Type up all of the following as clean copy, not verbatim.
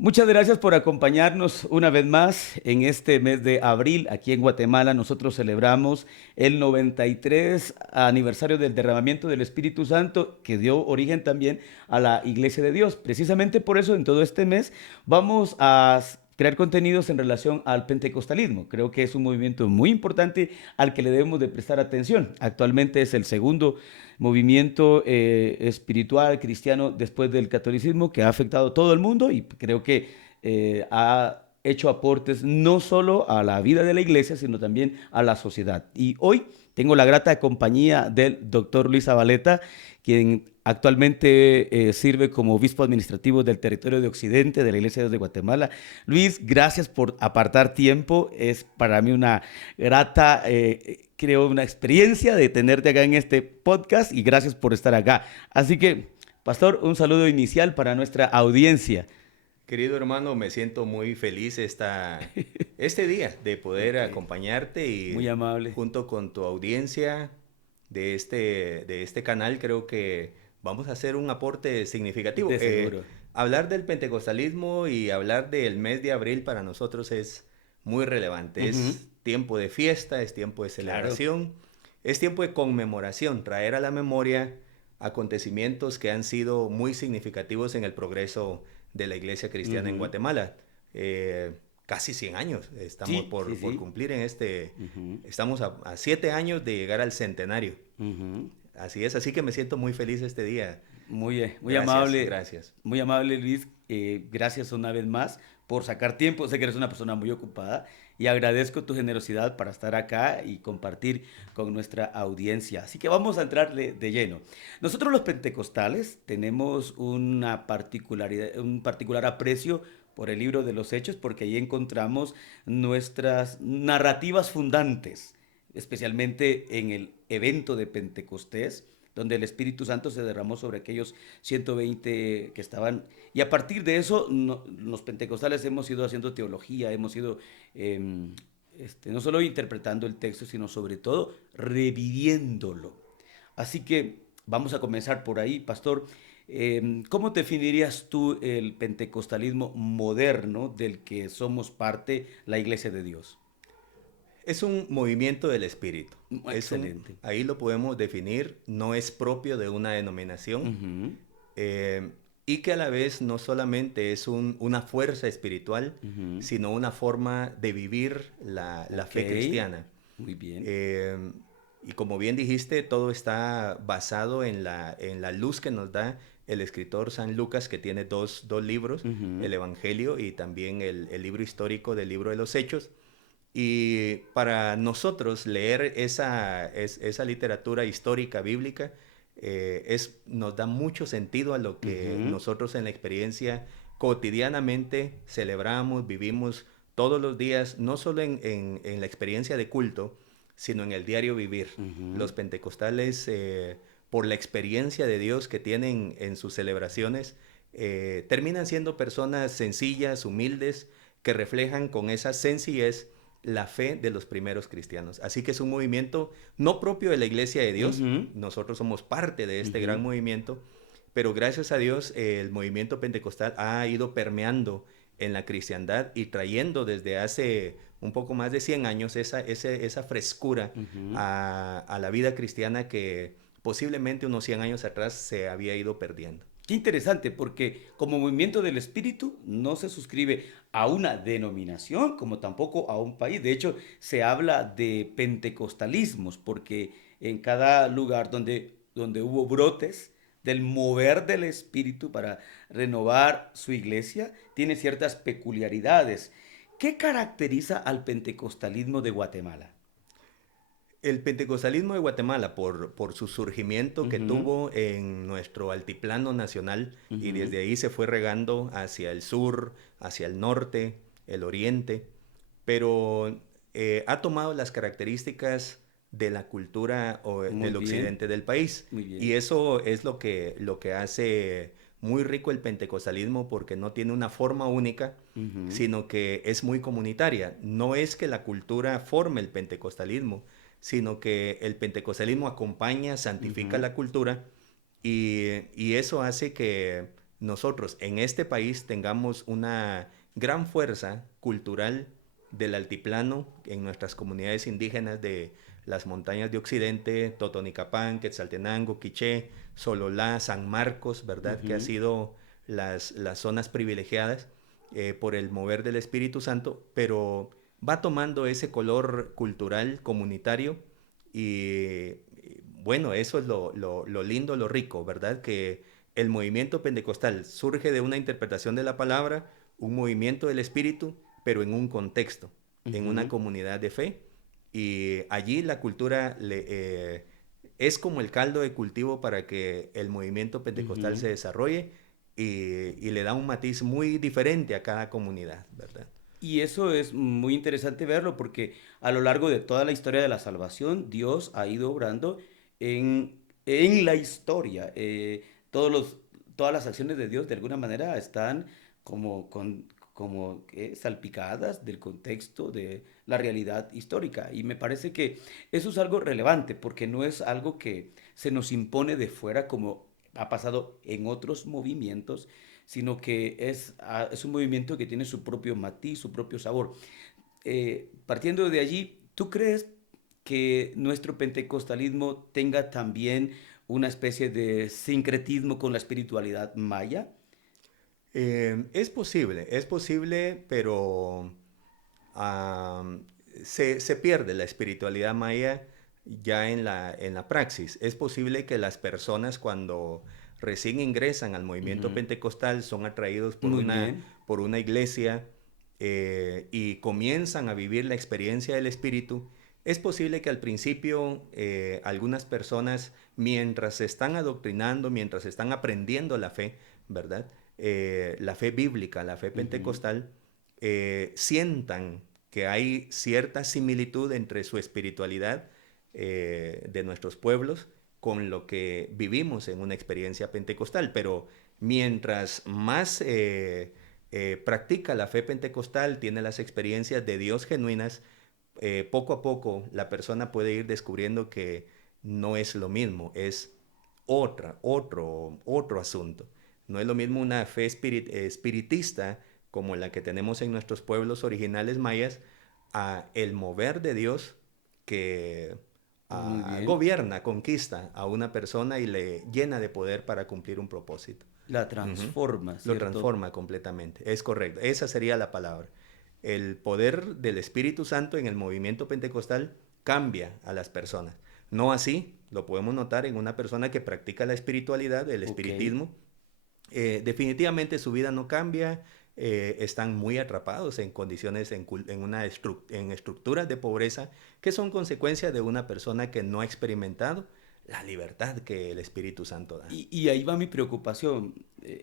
Muchas gracias por acompañarnos una vez más en este mes de abril. Aquí en Guatemala nosotros celebramos el 93 aniversario del derramamiento del Espíritu Santo que dio origen también a la Iglesia de Dios. Precisamente por eso en todo este mes vamos a crear contenidos en relación al pentecostalismo. Creo que es un movimiento muy importante al que le debemos de prestar atención. Actualmente es el segundo movimiento espiritual cristiano después del catolicismo que ha afectado a todo el mundo y creo que ha hecho aportes no solo a la vida de la iglesia, sino también a la sociedad. Y hoy tengo la grata compañía del doctor Luis Zabaleta, quien actualmente sirve como obispo administrativo del territorio de Occidente de la Iglesia de Dios de Guatemala. Luis, gracias por apartar tiempo. Es para mí una grata, creo, una experiencia de tenerte acá en este podcast y gracias por estar acá. Así que, pastor, un saludo inicial para nuestra audiencia. Querido hermano, me siento muy feliz este día de poder Ok, acompañarte muy y amable. junto con tu audiencia de este canal creo que vamos a hacer un aporte significativo. De seguro. Hablar del pentecostalismo y hablar del mes de abril para nosotros es muy relevante. Ujú, Es tiempo de fiesta, es tiempo de claro. celebración, es tiempo de conmemoración, traer a la memoria acontecimientos que han sido muy significativos en el progreso de la Iglesia Cristiana en Ujú. Guatemala. Casi 100 años estamos Sí, sí, por sí. cumplir Ujú, estamos a 7 años de llegar al centenario. ujú. Así es, así que me siento muy feliz este día. Muy Gracias, amable, gracias. muy amable Luis. Gracias una vez más por sacar tiempo. Sé que eres una persona muy ocupada y agradezco tu generosidad para estar acá y compartir con nuestra audiencia. Así que vamos a entrarle de lleno. Nosotros los pentecostales tenemos una particularidad, un particular aprecio por el libro de los Hechos porque ahí encontramos nuestras narrativas fundantes, especialmente en el evento de Pentecostés donde el Espíritu Santo se derramó sobre aquellos 120 que estaban. Y a partir de eso, los pentecostales hemos ido haciendo teología, hemos ido no solo interpretando el texto, sino sobre todo reviviéndolo. Así que vamos a comenzar por ahí, pastor. ¿Cómo definirías tú el pentecostalismo moderno del que somos parte la Iglesia de Dios? Es un movimiento del espíritu. Excelente. Ahí lo podemos definir, no es propio de una denominación, Ujú, eh, y que a la vez no solamente es una fuerza espiritual, ujú. sino una forma de vivir la Ok, fe cristiana. muy bien. Eh, y como bien dijiste, todo está basado en la luz que nos da el escritor San Lucas, que tiene dos libros, Ujú. el Evangelio y también el libro histórico del libro de los Hechos. Y para nosotros leer esa literatura histórica bíblica nos da mucho sentido a lo que Ujú, nosotros en la experiencia cotidianamente celebramos, vivimos todos los días, no solo en la experiencia de culto, sino en el diario vivir. ujú. Los pentecostales, por la experiencia de Dios que tienen en sus celebraciones, terminan siendo personas sencillas, humildes, que reflejan con esa sencillez la fe de los primeros cristianos. Así que es un movimiento no propio de la Iglesia de Dios, Ujú, nosotros somos parte de este gran ujú. movimiento, pero gracias a Dios el movimiento pentecostal ha ido permeando en la cristiandad y trayendo desde hace un poco más de 100 años esa frescura Ujú. a la vida cristiana que posiblemente unos 100 años atrás se había ido perdiendo. Qué interesante, porque como movimiento del espíritu no se suscribe a una denominación como tampoco a un país. De hecho, se habla de pentecostalismos, porque en cada lugar donde hubo brotes del mover del espíritu para renovar su iglesia, tiene ciertas peculiaridades. ¿Qué caracteriza al pentecostalismo de Guatemala? El pentecostalismo de Guatemala, por su surgimiento que Ujú, tuvo en nuestro altiplano nacional y ujú, desde ahí se fue regando hacia el sur, hacia el norte, el oriente, pero ha tomado las características de la cultura muy del bien, occidente del país. muy Y bien. eso es lo que hace muy rico el pentecostalismo porque no tiene una forma única, Ujú, sino que es muy comunitaria. No es que la cultura forme el pentecostalismo, sino que el pentecostalismo acompaña, santifica ujú. la cultura y eso hace que nosotros en este país tengamos una gran fuerza cultural del altiplano en nuestras comunidades indígenas de las montañas de Occidente, Totonicapán, Quetzaltenango, Quiché, Sololá, San Marcos, ¿verdad? Que ha Ujú, sido las zonas privilegiadas por el mover del Espíritu Santo, pero va tomando ese color cultural, comunitario, y bueno, eso es lo lindo, lo rico, ¿verdad? Que el movimiento pentecostal surge de una interpretación de la palabra, un movimiento del Espíritu, pero en un contexto, en una ujú. comunidad de fe, y allí la cultura es como el caldo de cultivo para que el movimiento pentecostal Ujú. se desarrolle y le da un matiz muy diferente a cada comunidad, ¿verdad? Y eso es muy interesante verlo porque a lo largo de toda la historia de la salvación, Dios ha ido obrando en la historia. Todas las acciones de Dios de alguna manera están como ¿qué? Salpicadas del contexto de la realidad histórica. Y me parece que eso es algo relevante porque no es algo que se nos impone de fuera como ha pasado en otros movimientos, sino que es un movimiento que tiene su propio matiz, su propio sabor. Partiendo de allí, ¿tú crees que nuestro pentecostalismo tenga también una especie de sincretismo con la espiritualidad maya? Es posible, pero am, se pierde la espiritualidad maya ya en la praxis. Es posible que las personas cuando recién ingresan al movimiento Ujú. pentecostal son atraídos Muy bien. por una iglesia y comienzan a vivir la experiencia del Espíritu. Es posible que al principio algunas personas, mientras se están adoctrinando, mientras están aprendiendo la fe, ¿verdad? La fe bíblica, la fe Ujú. pentecostal, sientan que hay cierta similitud entre su espiritualidad de nuestros pueblos con lo que vivimos en una experiencia pentecostal. Pero mientras más practica la fe pentecostal, tiene las experiencias de Dios genuinas, poco a poco la persona puede ir descubriendo que no es lo mismo, es otro asunto. No es lo mismo una fe espiritista como la que tenemos en nuestros pueblos originales mayas a el mover de Dios que Muy bien. gobierna, conquista a una persona y le llena de poder para cumplir un propósito. La Ujú. transforma, Lo ¿cierto? transforma completamente. Es correcto. Esa sería la palabra. El poder del Espíritu Santo en el movimiento pentecostal cambia a las personas. No así, lo podemos notar en una persona que practica la espiritualidad, el Ok. espiritismo. Definitivamente su vida no cambia, están muy atrapados en condiciones, en estructuras de pobreza que son consecuencia de una persona que no ha experimentado la libertad que el Espíritu Santo da. Y ahí va mi preocupación,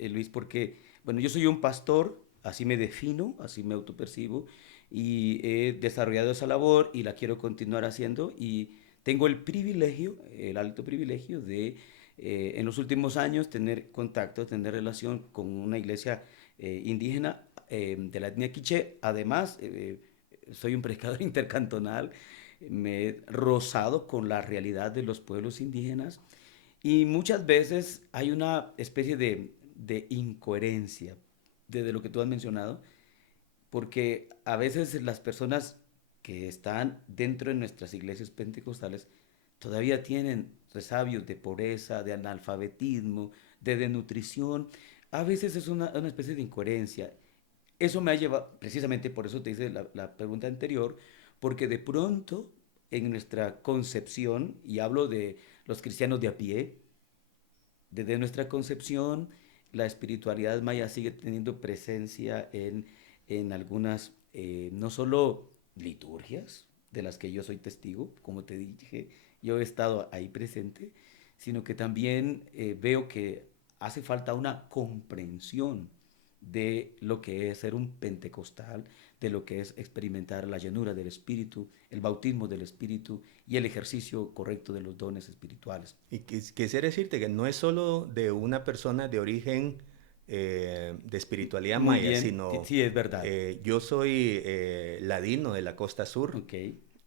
Luis, porque, bueno, yo soy un pastor, así me defino, así me autopercibo, y he desarrollado esa labor y la quiero continuar haciendo y tengo el privilegio, el alto privilegio de, en los últimos años, tener contacto, tener relación con una iglesia indígena de la etnia quiché. Además, soy un predicador intercantonal, me he rozado con la realidad de los pueblos indígenas y muchas veces hay una especie de incoherencia desde lo que tú has mencionado, porque a veces las personas que están dentro de nuestras iglesias pentecostales todavía tienen resabios de pobreza, de analfabetismo, de desnutrición. A veces es una especie de incoherencia. Eso me ha llevado, precisamente por eso te hice la pregunta anterior, porque de pronto en nuestra concepción, y hablo de los cristianos de a pie, desde nuestra concepción, la espiritualidad maya sigue teniendo presencia en algunas, no solo liturgias, de las que yo soy testigo, como te dije, yo he estado ahí presente, sino que también veo que hace falta una comprensión de lo que es ser un pentecostal, de lo que es experimentar la llenura del Espíritu, el bautismo del Espíritu y el ejercicio correcto de los dones espirituales. Y quisiera decirte que no es solo de una persona de origen de espiritualidad Muy maya, bien, sino sí, es verdad. yo soy ladino de la costa sur Ok.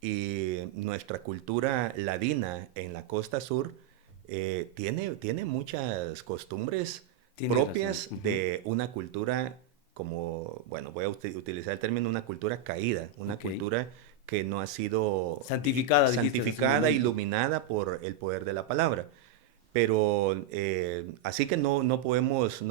y nuestra cultura ladina en la costa sur tiene muchas costumbres Tienes razón. propias de una cultura como, bueno, voy a utilizar el término, una cultura caída, una Ok. cultura que no ha sido Santificada, dijiste hace un santificada, momento. iluminada por el poder de la palabra. Pero así que no podemos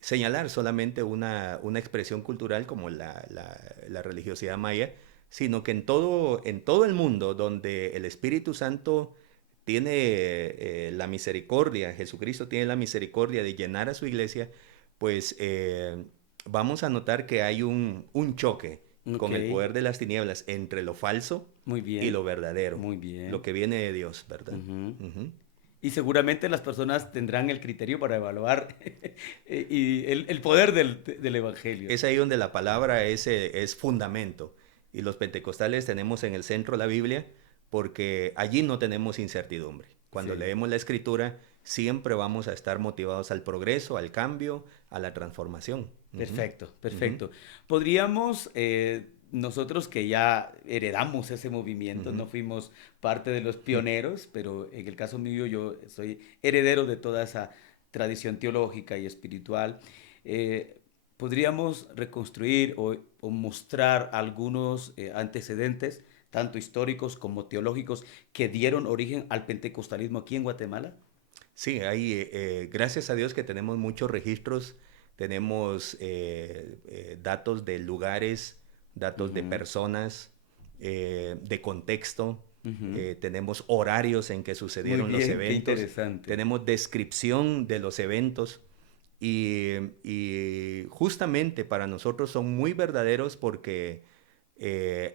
señalar solamente una expresión cultural como la religiosidad maya, sino que en todo el mundo donde el Espíritu Santo tiene la misericordia, Jesucristo tiene la misericordia de llenar a su iglesia, pues vamos a notar que hay un choque Ok, con el poder de las tinieblas entre lo falso muy y bien, lo verdadero, muy lo bien. que viene de Dios, ¿verdad? Ujú. Ujú. Y seguramente las personas tendrán el criterio para evaluar y el poder del Evangelio. Es ahí donde la palabra es fundamento. Y los pentecostales tenemos en el centro la Biblia porque allí no tenemos incertidumbre. Cuando Sí, leemos la escritura, siempre vamos a estar motivados al progreso, al cambio, a la transformación. Ujú, perfecto, ujú, perfecto. Podríamos, nosotros que ya heredamos ese movimiento, ujú. no fuimos parte de los pioneros, pero en el caso mío yo soy heredero de toda esa tradición teológica y espiritual. eh, Podríamos reconstruir o mostrar algunos antecedentes, tanto históricos como teológicos, que dieron origen al pentecostalismo aquí en Guatemala. Sí, hay, gracias a Dios que tenemos muchos registros, tenemos datos de lugares, datos de Ujú, personas, de contexto, ujú. tenemos horarios en que Muy sucedieron los bien, qué eventos, interesante. tenemos descripción de los eventos y justamente para nosotros son muy verdaderos porque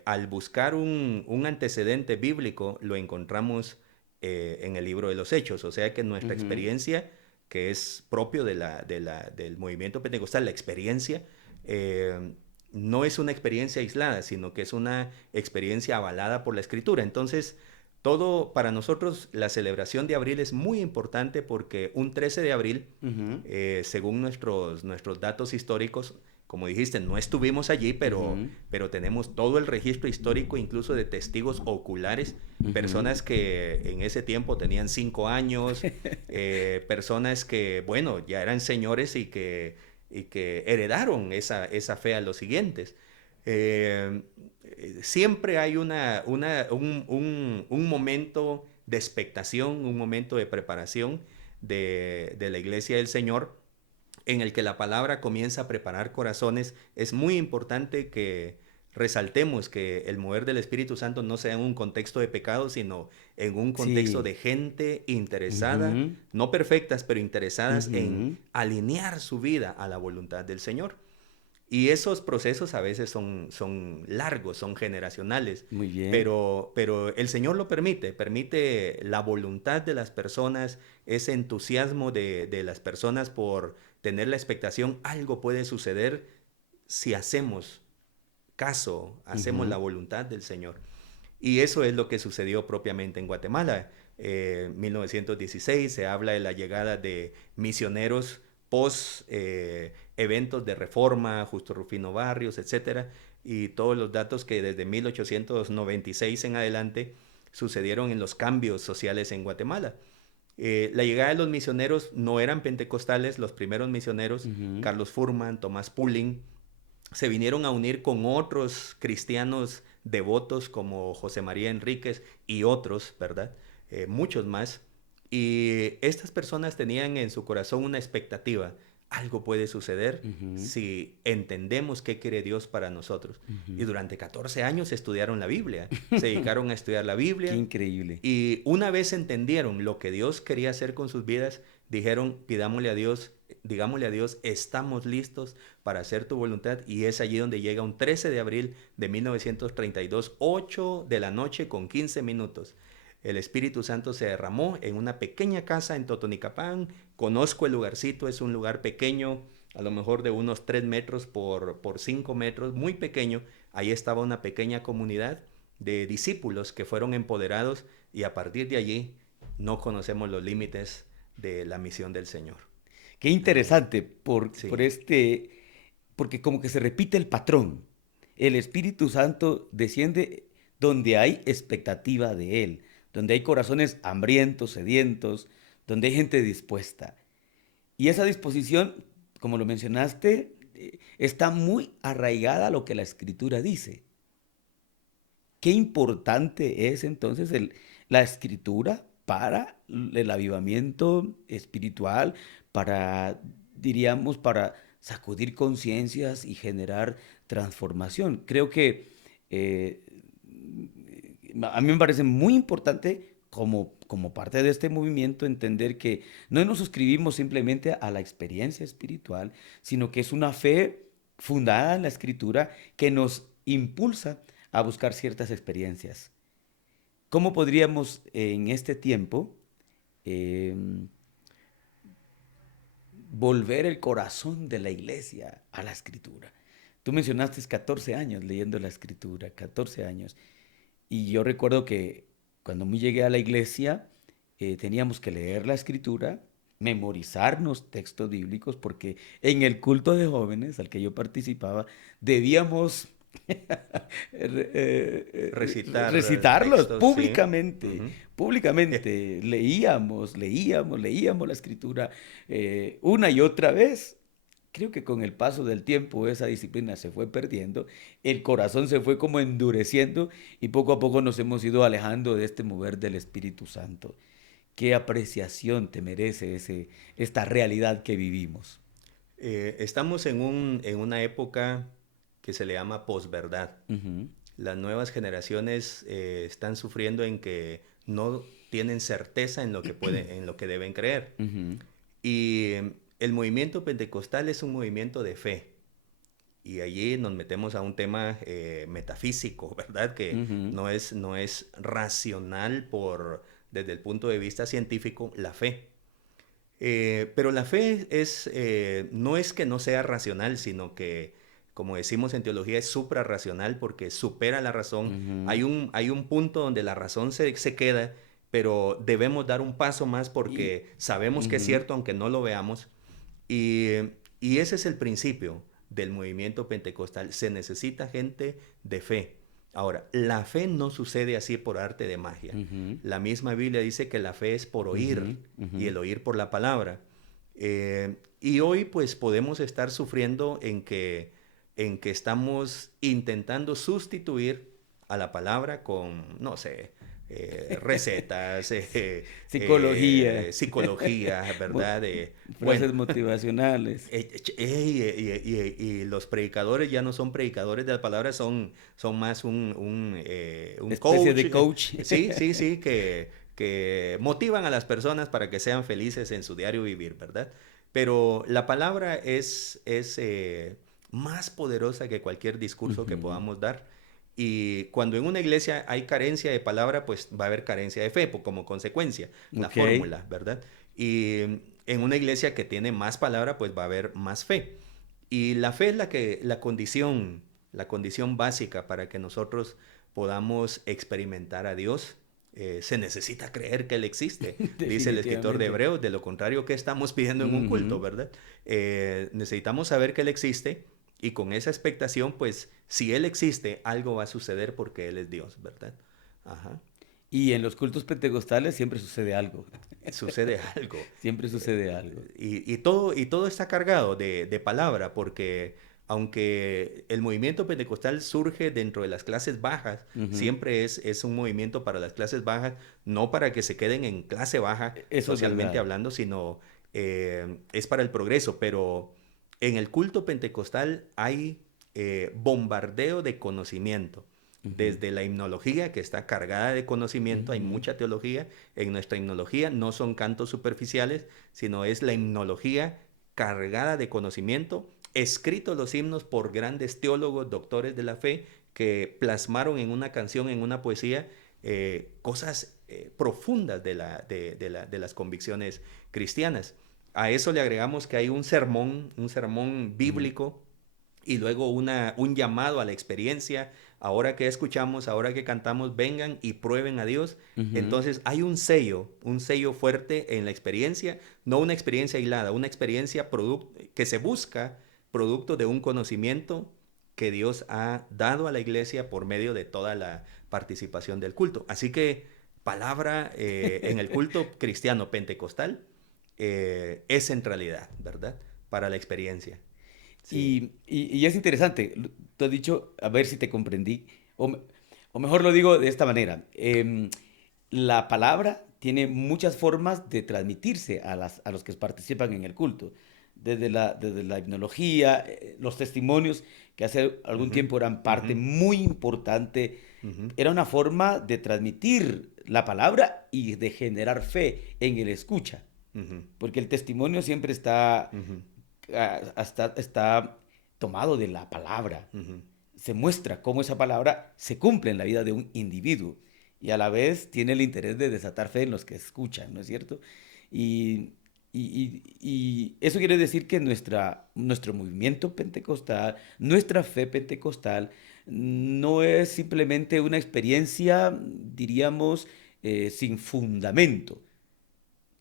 al buscar un antecedente bíblico lo encontramos en el libro de los Hechos. O sea que nuestra Ujú. experiencia, que es propio del movimiento pentecostal, la experiencia, eh, no es una experiencia aislada, sino que es una experiencia avalada por la escritura. Entonces, todo para nosotros, la celebración de abril es muy importante porque un 13 de abril, Ujú, según nuestros datos históricos, como dijiste, no estuvimos allí, ujú, pero tenemos todo el registro histórico, incluso de testigos oculares, ujú. personas que en ese tiempo tenían 5 años, personas que, bueno, ya eran señores y que heredaron esa fe a los siguientes. Eh, Siempre hay un momento de expectación, un momento de preparación de la iglesia del Señor en el que la palabra comienza a preparar corazones. Es muy importante que resaltemos que el mover del Espíritu Santo no sea en un contexto de pecado, sino en un contexto Sí. de gente interesada, Ujú, no perfectas, pero interesadas en ujú. alinear su vida a la voluntad del Señor. Y esos procesos a veces son largos, son generacionales, Muy bien. pero el Señor lo permite la voluntad de las personas, ese entusiasmo de las personas por tener la expectación, algo puede suceder si hacemos caso, hacemos la Ujú. voluntad del Señor. Y eso es lo que sucedió propiamente en Guatemala. 1916 se habla de la llegada de misioneros post eventos de reforma, Justo Rufino Barrios, etcétera, y todos los datos que desde 1896 en adelante sucedieron en los cambios sociales en Guatemala. La llegada de los misioneros no eran pentecostales, los primeros misioneros, Ujú. Carlos Furman, Tomás Pulling, se vinieron a unir con otros cristianos devotos como José María Enríquez y otros, ¿verdad? Muchos más. Y estas personas tenían en su corazón una expectativa. Algo puede suceder Ujú. si entendemos qué quiere Dios para nosotros. Y Ujú. durante 14 años estudiaron la Biblia. Se dedicaron a estudiar la Qué Biblia. increíble. Y una vez entendieron lo que Dios quería hacer con sus vidas, dijeron, pidámosle a Dios, digámosle a Dios, estamos listos para hacer tu voluntad. Y es allí donde llega un 13 de abril de 1932, 8 de la noche con 15 minutos. El Espíritu Santo se derramó en una pequeña casa en Totonicapán. Conozco el lugarcito, es un lugar pequeño, a lo mejor de unos 3 metros por 5 metros, muy pequeño. Ahí estaba una pequeña comunidad de discípulos que fueron empoderados y a partir de allí no conocemos los límites de la misión del Señor. Qué Amén. interesante por Sí. este, porque como que se repite el patrón. El Espíritu Santo desciende donde hay expectativa de Él, donde hay corazones hambrientos, sedientos, donde hay gente dispuesta. Y esa disposición, como lo mencionaste, está muy arraigada a lo que la Escritura dice. Qué importante es entonces la Escritura para el avivamiento espiritual, para, diríamos, para sacudir conciencias y generar transformación. Creo que eh, a mí me parece muy importante como parte de este movimiento entender que no nos suscribimos simplemente a la experiencia espiritual, sino que es una fe fundada en la Escritura que nos impulsa a buscar ciertas experiencias. ¿Cómo podríamos en este tiempo em, volver el corazón de la iglesia a la Escritura? Tú mencionaste 14 años leyendo la Escritura, 14 años. Y yo recuerdo que cuando me llegué a la iglesia, teníamos que leer la escritura, memorizarnos textos bíblicos, porque en el culto de jóvenes al que yo participaba, debíamos Recitar recitarlos textos, sí. públicamente, Ujú. públicamente. Leíamos la escritura una y otra vez. Creo que con el paso del tiempo esa disciplina se fue perdiendo, el corazón se fue como endureciendo y poco a poco nos hemos ido alejando de este mover del Espíritu Santo. ¿Qué apreciación te merece esta realidad que vivimos? Estamos en una época que se le llama posverdad. Ujú, Las nuevas generaciones están sufriendo en que no tienen certeza en lo que en lo que deben creer. ujú, Y el movimiento pentecostal es un movimiento de fe. Y allí nos metemos a un tema metafísico, ¿verdad? Que ujú, no es racional desde el punto de vista científico, la fe. Pero la fe no es que no sea racional, sino que, como decimos en teología, es suprarracional porque supera la razón. ujú. Hay un punto donde la razón se queda, pero debemos dar un paso más Y, porque sabemos que es ujú. cierto aunque no lo veamos. Y, y ese es el principio del movimiento pentecostal. Se necesita gente de fe. Ahora, la fe no sucede así por arte de magia. Ujú, La misma Biblia dice que la fe es por ujú, oír ujú. y el oír por la palabra. Y hoy pues podemos estar sufriendo en que estamos intentando sustituir a la palabra con, no sé, recetas, Psicología, psicología, mo- ¿verdad? Bueno, frases motivacionales, y los predicadores ya no son predicadores de la palabra, son más un especie coach. de coach. Sí, sí, sí, que motivan a las personas para que sean felices en su diario vivir, ¿verdad? Pero la palabra es más poderosa que cualquier discurso que Ujú, podamos dar. Y cuando en una iglesia hay carencia de palabra, pues va a haber carencia de fe como consecuencia, la ok. fórmula, ¿verdad? Y en una iglesia que tiene más palabra, pues va a haber más fe. Y la fe es la condición básica para que nosotros podamos experimentar a Dios. Se necesita creer que Él existe, dice el escritor de Definitivamente. Hebreos. De lo contrario, ¿qué estamos pidiendo en un culto, Ujú. verdad? Necesitamos saber que Él existe y con esa expectación, pues, si Él existe, algo va a suceder porque Él es Dios, ¿verdad? Ajá. Y en los cultos pentecostales siempre sucede algo. Sucede algo. Siempre sucede algo. Y todo está cargado de palabra, porque aunque el movimiento pentecostal surge dentro de las clases bajas, Ujú. siempre es un movimiento para las clases bajas, no para que se queden en clase baja Eso es socialmente verdad. hablando, sino es para el progreso. Pero en el culto pentecostal hay bombardeo de conocimiento. Ujú, Desde la himnología, que está cargada de conocimiento, hay ujú. mucha teología. En nuestra himnología no son cantos superficiales, sino es la himnología cargada de conocimiento, escritos los himnos por grandes teólogos, doctores de la fe, que plasmaron en una canción, en una poesía, cosas profundas de las convicciones cristianas. A eso le agregamos que hay un sermón Ujú, bíblico y luego un llamado a la experiencia. Ahora que escuchamos, ahora que cantamos, vengan y prueben a Dios. ujú. Entonces hay un sello fuerte en la experiencia, no una experiencia aislada, una experiencia que se busca producto de un conocimiento que Dios ha dado a la iglesia por medio de toda la participación del culto. Así que palabra en el culto cristiano pentecostal es centralidad, ¿verdad? Para la experiencia. Sí. Y es interesante, tú has dicho, a ver si te comprendí, o, o mejor lo digo de esta manera, la palabra tiene muchas formas de transmitirse a los que participan en el culto, desde la hipnología, los testimonios, que hace algún Ujú, tiempo eran parte ujú, muy importante, ujú, era una forma de transmitir la palabra y de generar fe en el escucha, ujú, porque el testimonio siempre está ujú, está tomado de la palabra. ujú. Se muestra cómo esa palabra se cumple en la vida de un individuo y a la vez tiene el interés de desatar fe en los que escuchan, ¿no es cierto? Y, y eso quiere decir que nuestro movimiento pentecostal, nuestra fe pentecostal, no es simplemente una experiencia, diríamos, sin fundamento,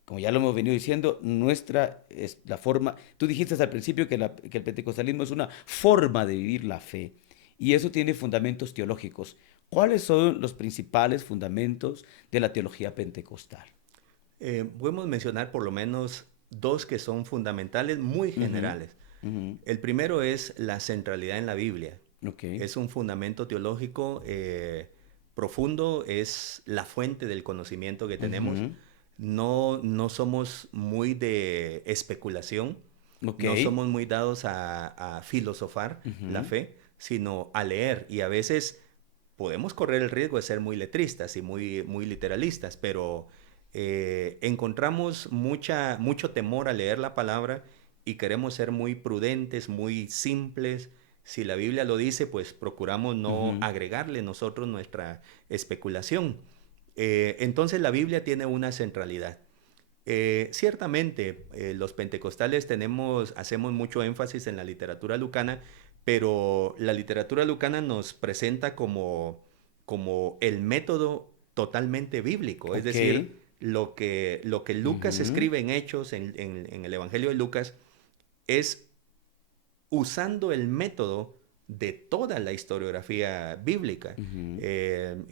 como ya lo hemos venido diciendo, nuestra es la forma. Tú dijiste al principio que, que el pentecostalismo es una forma de vivir la fe y eso tiene fundamentos teológicos. ¿Cuáles son los principales fundamentos de la teología pentecostal? Podemos mencionar por lo menos dos que son fundamentales, muy Ujú, generales. ujú. El primero es la centralidad en la Biblia. Ok. Es un fundamento teológico profundo, es la fuente del conocimiento que tenemos. Ujú. No somos muy de especulación, Ok. no somos muy dados a filosofar la Ujú. fe, sino a leer. Y a veces podemos correr el riesgo de ser muy letristas y muy literalistas, pero encontramos mucho temor a leer la palabra y queremos ser muy prudentes, muy simples. Si la Biblia lo dice, pues procuramos no Ujú. agregarle nosotros nuestra especulación. Entonces la Biblia tiene una centralidad. Ciertamente, los pentecostales hacemos mucho énfasis en la literatura lucana, pero la literatura lucana nos presenta como el método totalmente bíblico, es Ok. decir, lo que Lucas Ujú. escribe en Hechos, en el Evangelio de Lucas, es usando el método de toda la historiografía bíblica. Ujú.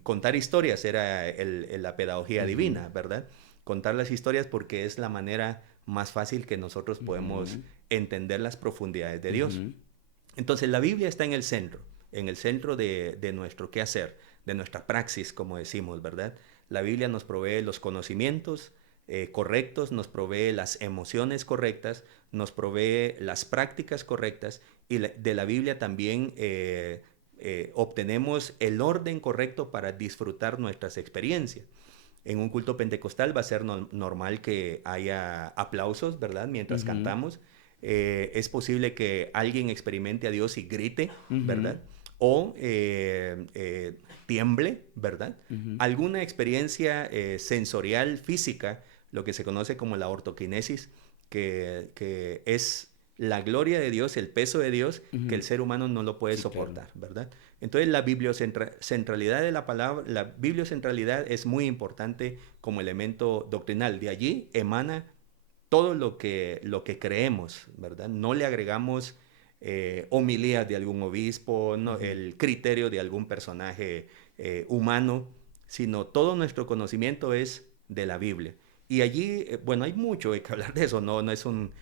Contar historias era la pedagogía Ujú. divina, ¿verdad? Contar las historias porque es la manera más fácil que nosotros podemos Ujú. entender las profundidades de Dios. Ujú. Entonces la Biblia está en el centro de nuestro quehacer, de nuestra praxis, como decimos, ¿verdad? La Biblia nos provee los conocimientos correctos, nos provee las emociones correctas, nos provee las prácticas correctas y de la Biblia también obtenemos el orden correcto para disfrutar nuestras experiencias. En un culto pentecostal va a ser normal que haya aplausos, ¿verdad? Mientras Ujú. cantamos. Es posible que alguien experimente a Dios y grite, Ujú. ¿verdad? O tiemble, ¿verdad? Ujú. Alguna experiencia sensorial física, lo que se conoce como la ortoquinesis, que es la gloria de Dios, el peso de Dios, que Ujú. el ser humano no lo puede Sí, claro. soportar, ¿verdad? Entonces la bibliocentralidad de la palabra, la bibliocentralidad es muy importante como elemento doctrinal. De allí emana todo lo que creemos, ¿verdad? No le agregamos homilías de algún obispo, no, Ujú. el criterio de algún personaje humano, sino todo nuestro conocimiento es de la Biblia. Y allí, bueno, hay mucho que hablar de eso, no es un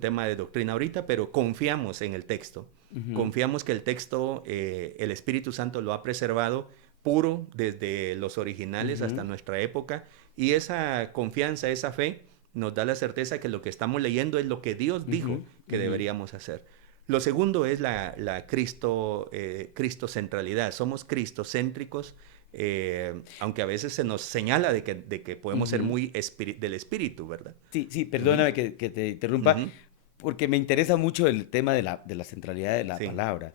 tema de doctrina ahorita, pero confiamos en el texto. Ujú. Confiamos que el texto, el Espíritu Santo lo ha preservado puro desde los originales hasta Ujú. nuestra época, y esa confianza, esa fe, nos da la certeza que lo que estamos leyendo es lo que Dios Ujú. dijo que Ujú. deberíamos hacer. Lo segundo es la cristocentralidad. Somos cristocéntricos, aunque a veces se nos señala de que podemos ser Ujú. muy del espíritu, ¿verdad? Sí, sí, Ujú, perdóname que te interrumpa, ujú, porque me interesa mucho el tema de la centralidad de la sí, palabra.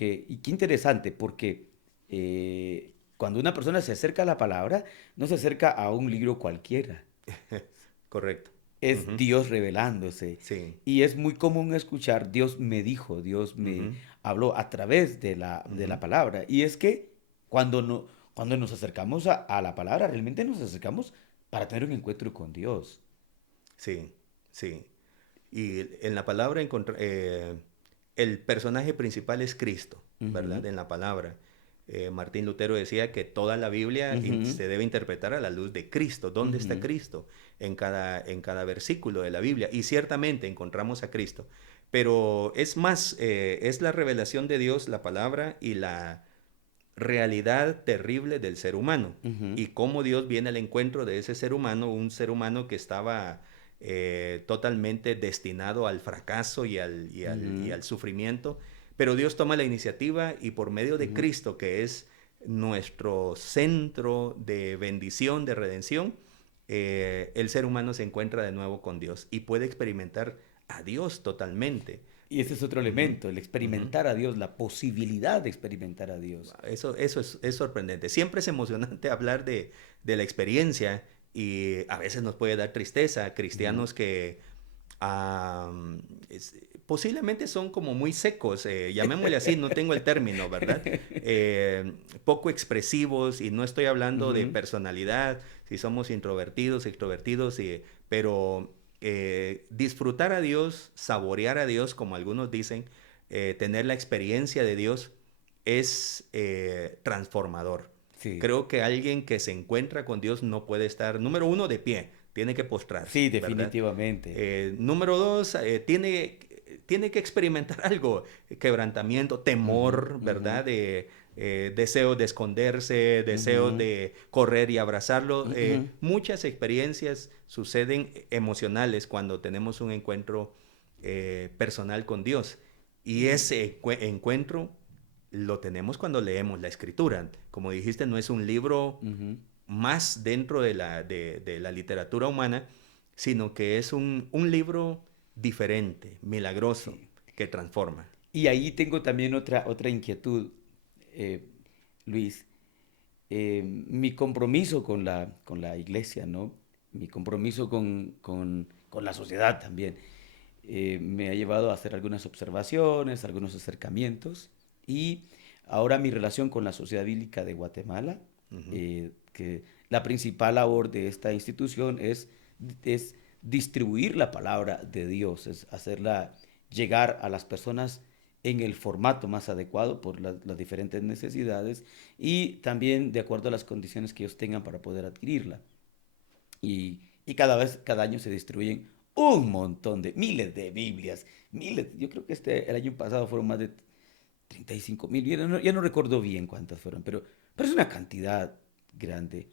Y qué interesante, porque cuando una persona se acerca a la palabra, no se acerca a un libro cualquiera, correcto. es Ujú, Dios revelándose. sí, Y es muy común escuchar, Dios me dijo, Dios me ujú, habló a través de ujú, la palabra. Y es que cuando, no, cuando nos acercamos a la palabra, realmente nos acercamos para tener un encuentro con Dios. sí, sí. Y en la palabra el personaje principal es Cristo, Ujú. ¿verdad? En la palabra. Martín Lutero decía que toda la Biblia se debe interpretar a la luz de Cristo. ¿Dónde está Cristo? En cada versículo de la Biblia. Y ciertamente encontramos a Cristo. Pero es más, es la revelación de Dios, la palabra y la realidad terrible del ser humano. Y cómo Dios viene al encuentro de ese ser humano, un ser humano que estaba totalmente destinado al fracaso y al sufrimiento. Pero Dios toma la iniciativa y por medio de Cristo, que es nuestro centro de bendición, de redención, el ser humano se encuentra de nuevo con Dios y puede experimentar a Dios totalmente. Y ese es otro elemento, el experimentar a Dios, la posibilidad de experimentar a Dios. Eso es sorprendente. Siempre es emocionante hablar de la experiencia y a veces nos puede dar tristeza. Cristianos que posiblemente son como muy secos, llamémosle así, no tengo el término, ¿verdad? Poco expresivos, y no estoy hablando de personalidad, si somos introvertidos, extrovertidos, pero disfrutar a Dios, saborear a Dios, como algunos dicen, tener la experiencia de Dios es transformador. Sí. Creo que alguien que se encuentra con Dios no puede estar, número uno, de pie, tiene que postrarse. Sí, definitivamente. Número dos, tiene que experimentar algo, quebrantamiento, temor, ¿verdad? Deseo de esconderse, deseo de correr y abrazarlo. Muchas experiencias suceden emocionales cuando tenemos un encuentro personal con Dios. Y ese encuentro lo tenemos cuando leemos la Escritura. Como dijiste, no es un libro más dentro de la literatura humana, sino que es un libro diferente, milagroso, que transforma. Y ahí tengo también otra inquietud, Luis. Mi compromiso con la iglesia, ¿no? Mi compromiso con la sociedad también, me ha llevado a hacer algunas observaciones, algunos acercamientos, y ahora mi relación con la Sociedad Bíblica de Guatemala, que la principal labor de esta institución es distribuir la palabra de Dios, es hacerla llegar a las personas en el formato más adecuado por las diferentes necesidades y también de acuerdo a las condiciones que ellos tengan para poder adquirirla. Y cada año se distribuyen un montón de, miles de Biblias, miles, yo creo que el año pasado fueron más de 35,000, ya no recuerdo bien cuántas fueron, pero es una cantidad grande.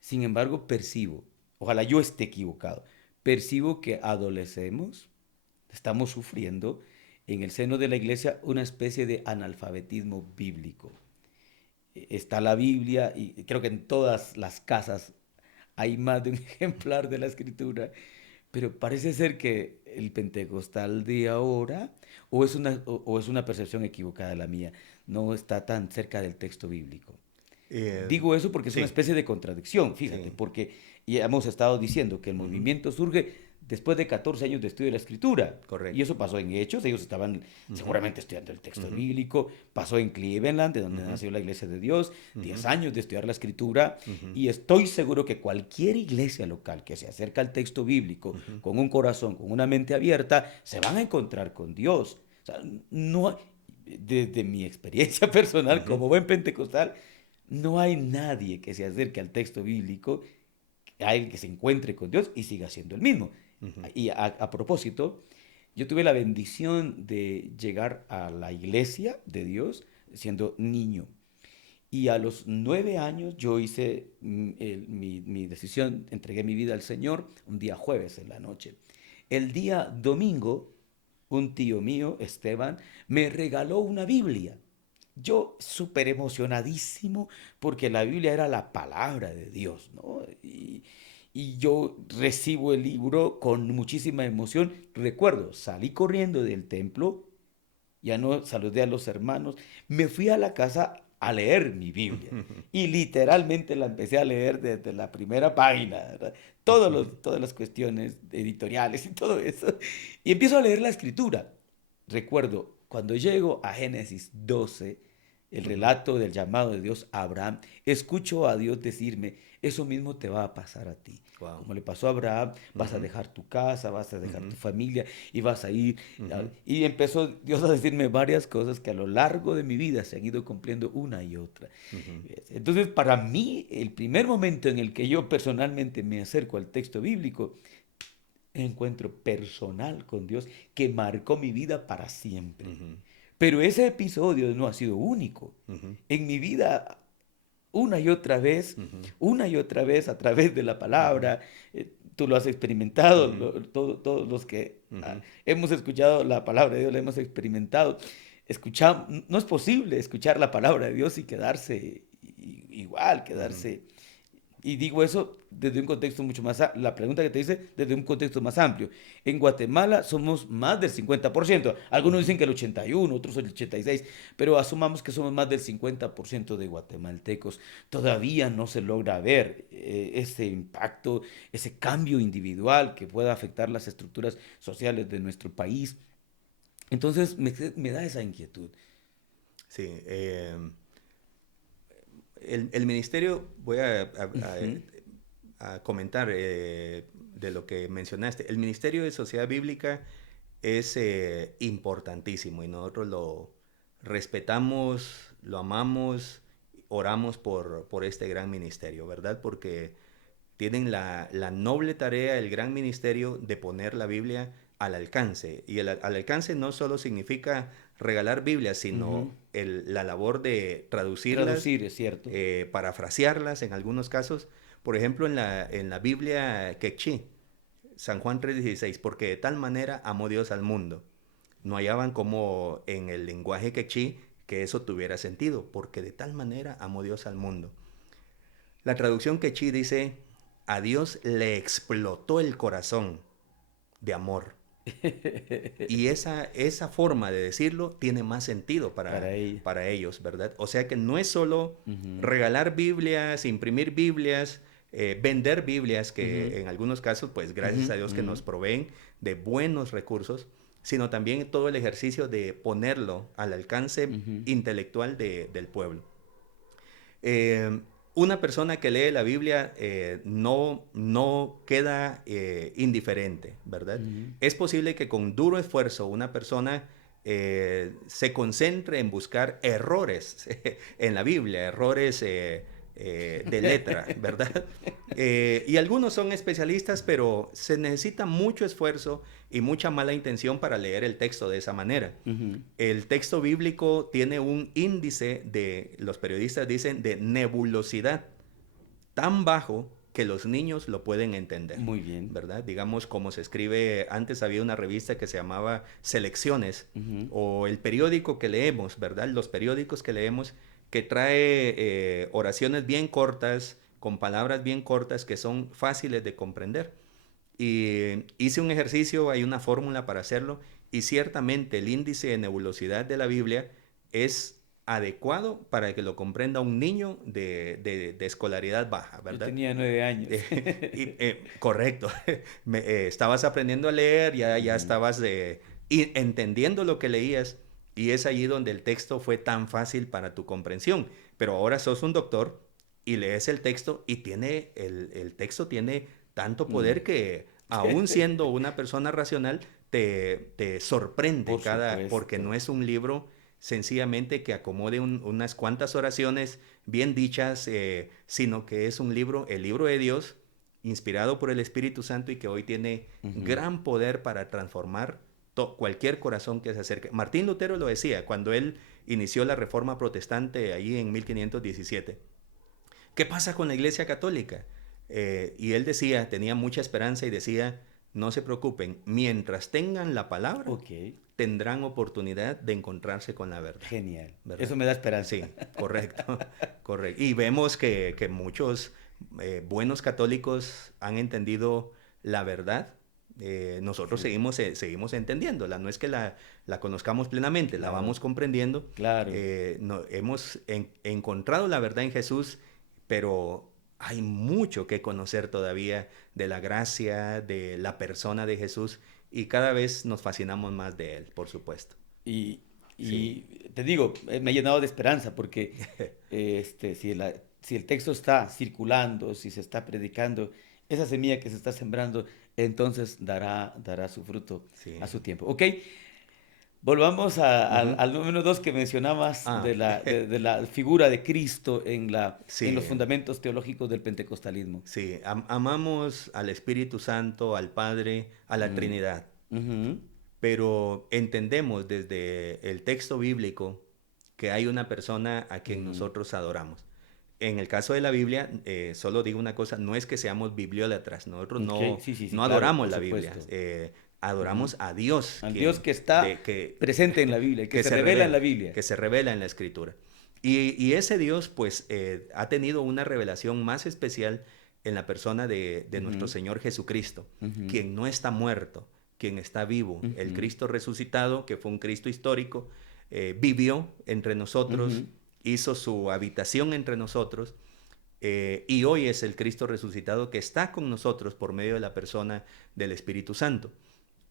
Sin embargo, percibo, ojalá yo esté equivocado, percibo que adolecemos, estamos sufriendo en el seno de la iglesia una especie de analfabetismo bíblico. Está la Biblia y creo que en todas las casas hay más de un ejemplar de la escritura, pero parece ser que el pentecostal de ahora, o es una percepción equivocada la mía, no está tan cerca del texto bíblico. Digo eso porque es una Sí, especie de contradicción, fíjate, sí. porque ya hemos estado diciendo que el movimiento surge después de 14 años de estudio de la escritura. Y Correcto. eso pasó en Hechos, ellos estaban seguramente estudiando el texto bíblico, pasó en Cleveland, de donde nació la Iglesia de Dios, 10 años de estudiar la escritura, y estoy seguro que cualquier iglesia local que se acerca al texto bíblico con un corazón, con una mente abierta, se van a encontrar con Dios. O sea, no, desde mi experiencia personal como buen pentecostal, no hay nadie que se acerque al texto bíblico, alguien que se encuentre con Dios y siga siendo el mismo. Y a propósito, yo tuve la bendición de llegar a la iglesia de Dios siendo niño. Y a los 9 años yo hice mi decisión, entregué mi vida al Señor un día jueves en la noche. El día domingo, un tío mío, Esteban, me regaló una Biblia. Yo súper emocionadísimo porque la Biblia era la palabra de Dios, ¿no? Y yo recibo el libro con muchísima emoción. Recuerdo, salí corriendo del templo, ya no saludé a los hermanos, me fui a la casa a leer mi Biblia y literalmente la empecé a leer desde la primera página, ¿verdad? Todas las cuestiones editoriales y todo eso. Y empiezo a leer la escritura. Recuerdo, cuando llego a Génesis 12, el relato del llamado de Dios a Abraham, escucho a Dios decirme, eso mismo te va a pasar a ti. Wow. Como le pasó a Abraham, vas a Ujú, dejar tu casa, vas a dejar tu ujú, familia y vas a ir. ujú, Y empezó Dios a decirme varias cosas que a lo largo de mi vida se han ido cumpliendo una y otra. ujú, Entonces, para mí, el primer momento en el que yo personalmente me acerco al texto bíblico, encuentro personal con Dios que marcó mi vida para siempre. ujú, Pero ese episodio no ha sido único. ujú, En mi vida, ujú, una y otra vez, a través de la ujú, palabra, tú lo has experimentado, ujú, todos los que ujú, hemos escuchado la palabra de Dios, la hemos experimentado. No es posible escuchar la palabra de Dios y quedarse igual, ujú. quedarse. Y digo eso desde un contexto mucho más, la pregunta que te hice, desde un contexto más amplio. En Guatemala somos más del 50%. Algunos Ujú. dicen que el 81, otros el 86%, pero asumamos que somos más del 50% de guatemaltecos. Todavía no se logra ver ese impacto, ese cambio individual que pueda afectar las estructuras sociales de nuestro país. Entonces me da esa inquietud. Sí, el ministerio, voy Ujú. a comentar de lo que mencionaste. El Ministerio de Sociedad Bíblica es importantísimo y nosotros lo respetamos, lo amamos, oramos por este gran ministerio, ¿verdad? Porque tienen la noble tarea, el gran ministerio de poner la Biblia al alcance. Y al alcance no solo significa regalar Biblias, Ujú. sino la labor de traducirlas, Traducir, es cierto. parafrasearlas en algunos casos. Por ejemplo, en la Biblia Quechí, San Juan 3:16, porque de tal manera amó Dios al mundo. No hallaban como en el lenguaje quechí que eso tuviera sentido, porque de tal manera amó Dios al mundo. La traducción quechí dice, a Dios le explotó el corazón de amor. Y esa forma de decirlo tiene más sentido Para ella. para ellos, ¿verdad? O sea que no es solo Ujú, regalar Biblias, imprimir Biblias, vender Biblias, ujú, que en algunos casos, pues ujú, gracias a Dios que ujú, nos proveen de buenos recursos, sino también todo el ejercicio de ponerlo al alcance ujú, intelectual del pueblo. Eh, una persona que lee la Biblia no queda indiferente, ¿verdad? ujú. Es posible que con duro esfuerzo una persona se concentre en buscar errores en la Biblia, errores de letra, ¿verdad? Y algunos son especialistas, pero se necesita mucho esfuerzo y mucha mala intención para leer el texto de esa manera. Ujú. El texto bíblico tiene un índice de, los periodistas dicen, de nebulosidad tan bajo que los niños lo pueden entender, Muy bien. ¿verdad? Digamos, como se escribe, antes había una revista que se llamaba Selecciones, Ujú. o el periódico que leemos, ¿verdad? Los periódicos que leemos, que trae oraciones bien cortas, con palabras bien cortas que son fáciles de comprender. Y hice un ejercicio, hay una fórmula para hacerlo, y ciertamente el índice de nebulosidad de la Biblia es adecuado para que lo comprenda un niño de escolaridad baja, Yo ¿verdad? tenía 9 años. Correcto. Estabas aprendiendo a leer, ya Ujú. estabas entendiendo lo que leías, y es allí donde el texto fue tan fácil para tu comprensión. Pero ahora sos un doctor y lees el texto y el texto tiene tanto Mm. poder que aún siendo una persona racional, te sorprende Por porque no supuesto. es un libro sencillamente que acomode unas cuantas oraciones bien dichas, sino que es un libro, el libro de Dios, inspirado por el Espíritu Santo y que hoy tiene Ujú. gran poder para transformar cualquier corazón que se acerque. Martín Lutero lo decía cuando él inició la Reforma Protestante ahí en 1517. ¿Qué pasa con la Iglesia Católica? Y él decía, tenía mucha esperanza y decía, no se preocupen, mientras tengan la palabra, Ok. tendrán oportunidad de encontrarse con la verdad, Genial. ¿verdad? Eso me da esperanza. Sí, correcto, correcto. Y vemos que muchos buenos católicos han entendido la verdad. Nosotros Sí, seguimos entendiéndola, no es que la conozcamos plenamente, la claro, vamos comprendiendo. claro. Hemos encontrado la verdad en Jesús, pero hay mucho que conocer todavía de la gracia, de la persona de Jesús, y cada vez nos fascinamos más de Él, por supuesto. Y, Sí. y te digo, me ha llenado de esperanza porque si el texto está circulando, si se está predicando, esa semilla que se está sembrando, entonces dará su fruto a Sí. su tiempo. Ok, volvamos Ujú. al número dos que mencionabas Ah, de la figura de Cristo en los sí, fundamentos teológicos del pentecostalismo. sí. Amamos al Espíritu Santo, al Padre, a la Mm, Trinidad, ujú, pero entendemos desde el texto bíblico que hay una persona a quien ujú. nosotros adoramos. En el caso de la Biblia, solo digo una cosa, no es que seamos bibliólatras, nosotros Ok, sí, sí, sí, no claro, adoramos por la Biblia, supuesto. Ujú. adoramos a Dios, Al Dios quien, que está de, que, presente en la Biblia, que que se se revela en la revela, Biblia. que se revela en la Escritura. Y ese Dios, pues, ha tenido una revelación más especial en la persona de nuestro Ujú, Señor Jesucristo, ujú, quien no está muerto, quien está vivo. El ujú, Cristo resucitado, que fue un Cristo histórico, vivió entre nosotros, ujú, hizo su habitación entre nosotros, y hoy es el Cristo resucitado que está con nosotros por medio de la persona del Espíritu Santo.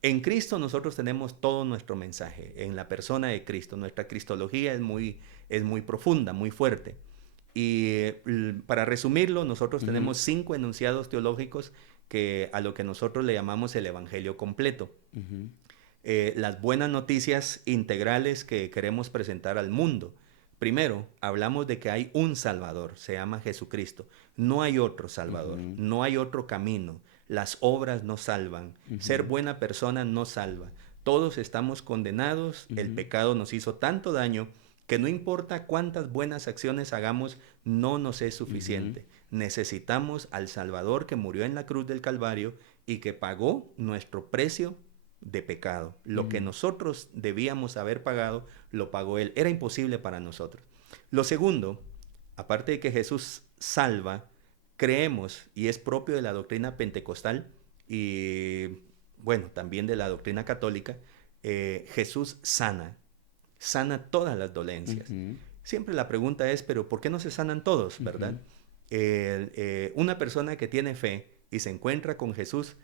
En Cristo nosotros tenemos todo nuestro mensaje, en la persona de Cristo. Nuestra cristología es muy profunda, muy fuerte. Y para resumirlo, nosotros ujú, tenemos 5 enunciados teológicos que a lo que nosotros le llamamos el Evangelio completo. ujú, Las buenas noticias integrales que queremos presentar al mundo. Primero, hablamos de que hay un Salvador, se llama Jesucristo. No hay otro Salvador, ujú, no hay otro camino. Las obras no salvan, ser ujú, buena persona no salva. Todos estamos condenados, el ujú, pecado nos hizo tanto daño que no importa cuántas buenas acciones hagamos, no nos es ujú, suficiente. Necesitamos al Salvador que murió en la cruz del Calvario y que pagó nuestro precio de pecado. Lo que ujú, nosotros debíamos haber pagado, lo pagó Él. Era imposible para nosotros. Lo segundo, aparte de que Jesús salva, creemos, y es propio de la doctrina pentecostal y, bueno, también de la doctrina católica, Jesús sana todas las dolencias. ujú, Siempre la pregunta es, pero ¿por qué no se sanan todos, ujú, verdad? Una persona que tiene fe y se encuentra con Jesús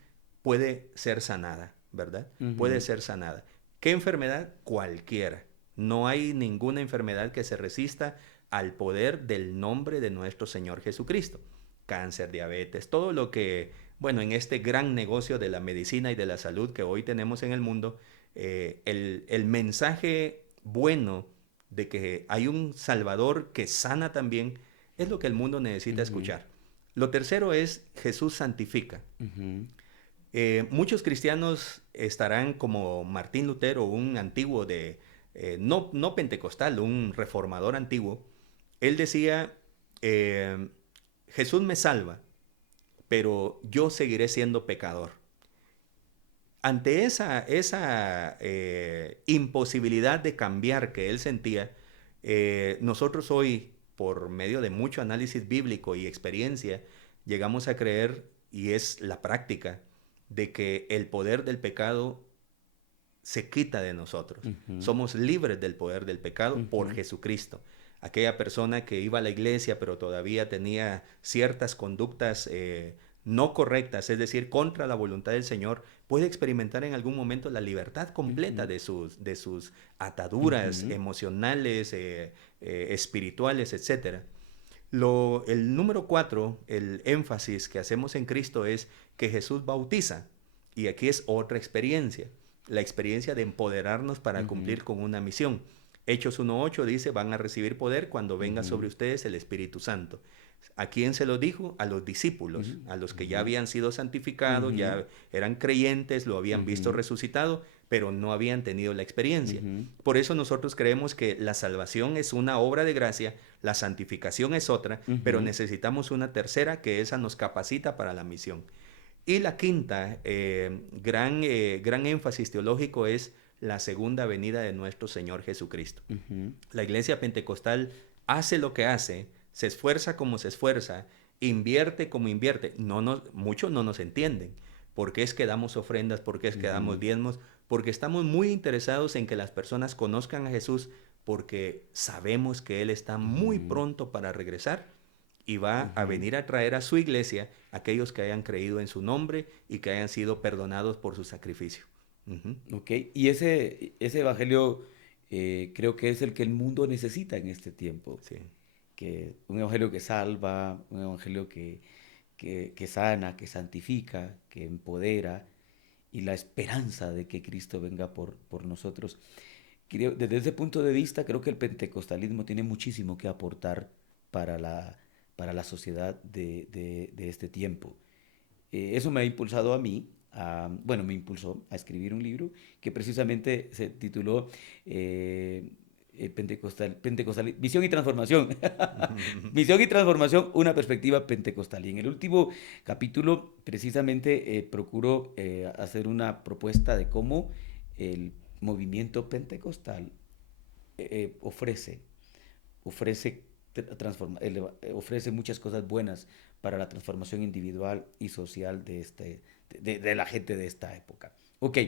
puede ser sanada, ¿verdad? Puede ujú, ser sanada. ¿Qué enfermedad? Cualquiera. No hay ninguna enfermedad que se resista al poder del nombre de nuestro Señor Jesucristo. Cáncer, diabetes, todo lo que, bueno, en este gran negocio de la medicina y de la salud que hoy tenemos en el mundo, el mensaje bueno de que hay un Salvador que sana también es lo que el mundo necesita ujú, escuchar. Lo tercero es Jesús santifica. ujú, Muchos cristianos estarán como Martín Lutero, un antiguo no pentecostal, un reformador antiguo. Él decía, eh, Jesús me salva, pero yo seguiré siendo pecador. Ante esa imposibilidad de cambiar que él sentía, nosotros hoy, por medio de mucho análisis bíblico y experiencia, llegamos a creer, y es la práctica, de que el poder del pecado se quita de nosotros. ujú, Somos libres del poder del pecado por ujú, Jesucristo. Aquella persona que iba a la iglesia pero todavía tenía ciertas conductas no correctas, es decir, contra la voluntad del Señor, puede experimentar en algún momento la libertad completa ujú, de sus ataduras ujú, emocionales, espirituales, etc. El número 4, el énfasis que hacemos en Cristo es que Jesús bautiza. Y aquí es otra experiencia, la experiencia de empoderarnos para ujú, cumplir con una misión. Hechos 1.8 dice, van a recibir poder cuando venga sobre ujú, ustedes el Espíritu Santo. ¿A quién se lo dijo? A los discípulos, a los que ya ujú, habían sido santificados, ujú, ya eran creyentes, lo habían visto ujú, resucitado, pero no habían tenido la experiencia. ujú, Por eso nosotros creemos que la salvación es una obra de gracia, la santificación es otra, pero ujú, necesitamos una tercera que esa nos capacita para la misión. Y la quinta, gran énfasis teológico es la segunda venida de nuestro Señor Jesucristo. ujú, La iglesia pentecostal hace lo que hace, se esfuerza como se esfuerza, invierte como invierte. Muchos no nos entienden. ¿Por qué es que damos ofrendas? ¿Por qué es que damos ujú, diezmos? Porque estamos muy interesados en que las personas conozcan a Jesús porque sabemos que Él está muy ujú, pronto para regresar y va a ujú. venir a traer a su iglesia a aquellos que hayan creído en su nombre y que hayan sido perdonados por su sacrificio. Ujú. Ok, y ese evangelio creo que es el que el mundo necesita en este tiempo. Sí. Que un evangelio que salva, un evangelio que sana, que santifica, que empodera, y la esperanza de que Cristo venga por nosotros. Desde ese punto de vista, creo que el pentecostalismo tiene muchísimo que aportar para la sociedad de este tiempo. Eso me ha impulsado a mí, bueno, me impulsó a escribir un libro que precisamente se tituló Visión y Transformación. Visión y Transformación, una perspectiva pentecostal. Y en el último capítulo, precisamente, procuro hacer una propuesta de cómo el movimiento pentecostal ofrece ofrece muchas cosas buenas para la transformación individual y social de la gente de esta época. Ok,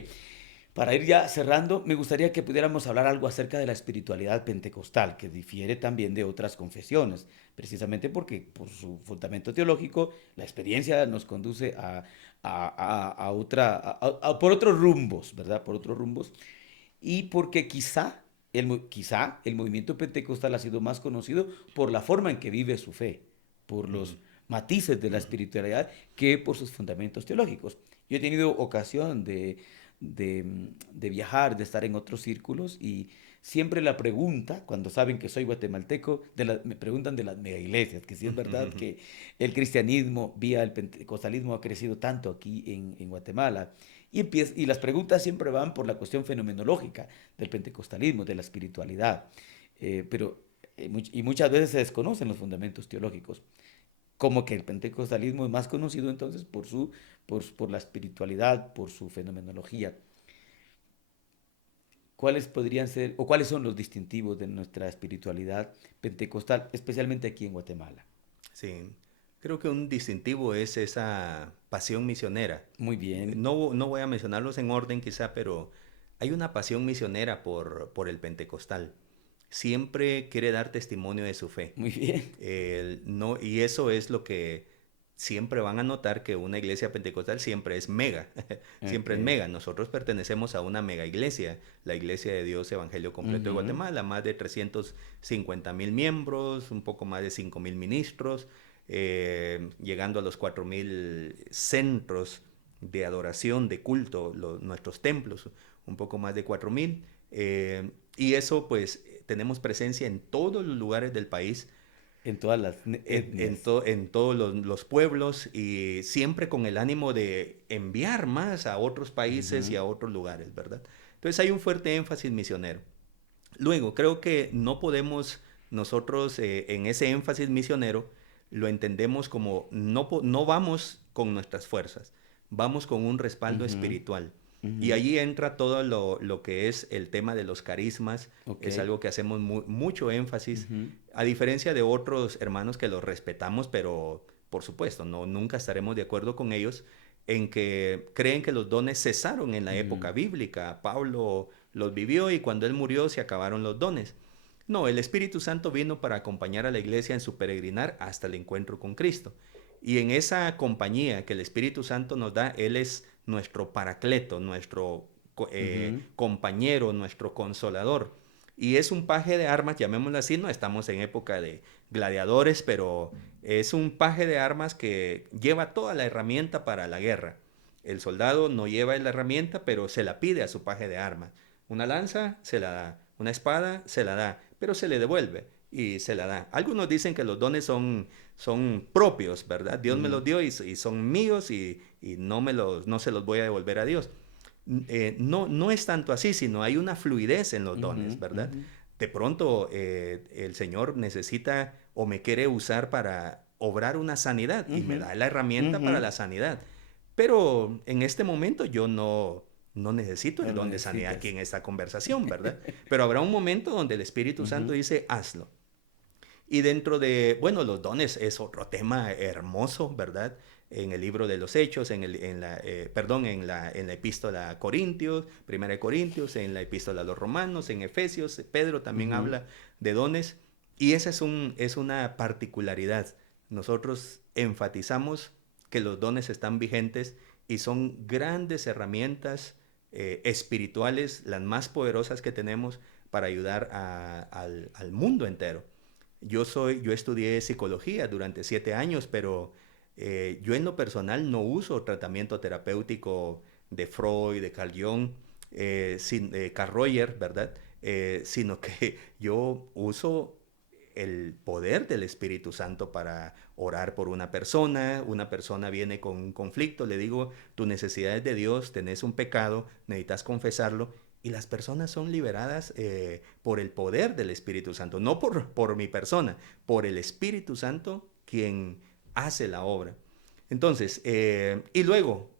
para ir ya cerrando, me gustaría que pudiéramos hablar algo acerca de la espiritualidad pentecostal, que difiere también de otras confesiones, precisamente porque por su fundamento teológico, la experiencia nos conduce por otros rumbos, ¿verdad? Por otros rumbos, y porque quizá el movimiento pentecostal ha sido más conocido por la forma en que vive su fe, por los matices de la espiritualidad, que por sus fundamentos teológicos. Yo he tenido ocasión de viajar, de estar en otros círculos, y siempre la pregunta, cuando saben que soy guatemalteco, me preguntan de las megaiglesias, que si es verdad que el cristianismo vía el pentecostalismo ha crecido tanto aquí en Guatemala. Y las preguntas siempre van por la cuestión fenomenológica del pentecostalismo, de la espiritualidad. Y muchas veces se desconocen los fundamentos teológicos. Como que el pentecostalismo es más conocido entonces por la espiritualidad, por su fenomenología. ¿Cuáles podrían ser o cuáles son los distintivos de nuestra espiritualidad pentecostal, especialmente aquí en Guatemala? Sí, creo que un distintivo es esa pasión misionera. Muy bien, No voy a mencionarlos en orden quizá, pero hay una pasión misionera por el pentecostal. Siempre quiere dar testimonio de su fe. muy bien. No, y eso es lo que siempre van a notar, que una iglesia pentecostal siempre es mega, siempre es Ok. mega. Nosotros pertenecemos a una mega iglesia, la Iglesia de Dios Evangelio Completo de Ujú. Guatemala, más de 350,000 miembros, un poco más de 5,000 ministros, llegando a los 4,000 centros de adoración, de culto, nuestros templos, un poco más de 4,000. Y eso pues tenemos presencia en todos los lugares del país, En todas las etnias. en todos los pueblos, y siempre con el ánimo de enviar más a otros países y Ujú. a otros lugares, ¿verdad? Entonces hay un fuerte énfasis misionero. Luego, creo que no podemos nosotros en ese énfasis misionero lo entendemos como no vamos con nuestras fuerzas, vamos con un respaldo Ujú. espiritual. Y Ujú. allí entra todo lo que es el tema de los carismas, Ok. es algo que hacemos mucho énfasis, Ujú. a diferencia de otros hermanos que los respetamos, pero por supuesto, nunca estaremos de acuerdo con ellos en que creen que los dones cesaron en la época Ujú. bíblica. Pablo los vivió y cuando él murió se acabaron los dones. No, el Espíritu Santo vino para acompañar a la iglesia en su peregrinar hasta el encuentro con Cristo. Y en esa compañía que el Espíritu Santo nos da, Él es nuestro paracleto, nuestro Ujú. compañero, nuestro consolador. Y es un paje de armas, llamémoslo así, no estamos en época de gladiadores, pero es un paje de armas que lleva toda la herramienta para la guerra. El soldado no lleva la herramienta, pero se la pide a su paje de armas. Una lanza se la da, una espada se la da, pero se le devuelve y se la da. Algunos dicen que los dones son propios, ¿verdad? Dios me los Ujú. dio y son míos y no se los voy a devolver a Dios. No es tanto así, sino hay una fluidez en los dones, Ujú. ¿verdad? Ujú. De pronto el Señor necesita o me quiere usar para obrar una sanidad y me Ujú. da la herramienta Ujú. para la sanidad. Pero en este momento yo no necesito No el lo don de sanidad aquí necesitas. en esta conversación, ¿verdad? Pero habrá un momento donde el Espíritu Santo Ujú. dice, hazlo. Y dentro de, bueno, los dones es otro tema hermoso, ¿verdad? En el libro de los Hechos, perdón, en la epístola a Corintios, primera de Corintios, en la epístola a los Romanos, en Efesios, Pedro también Ujú. habla de dones. Y esa es una particularidad. Nosotros enfatizamos que los dones están vigentes y son grandes herramientas espirituales, las más poderosas que tenemos para ayudar al mundo entero. Yo estudié psicología durante 7 años, pero yo en lo personal no uso tratamiento terapéutico de Freud, de Carl Jung, de Carl Rogers, ¿verdad? Sino que yo uso el poder del Espíritu Santo para orar por una persona viene con un conflicto, le digo, tu necesidad es de Dios, tenés un pecado, necesitas confesarlo, y las personas son liberadas por el poder del Espíritu Santo, no por mi persona, por el Espíritu Santo quien hace la obra. Entonces, y luego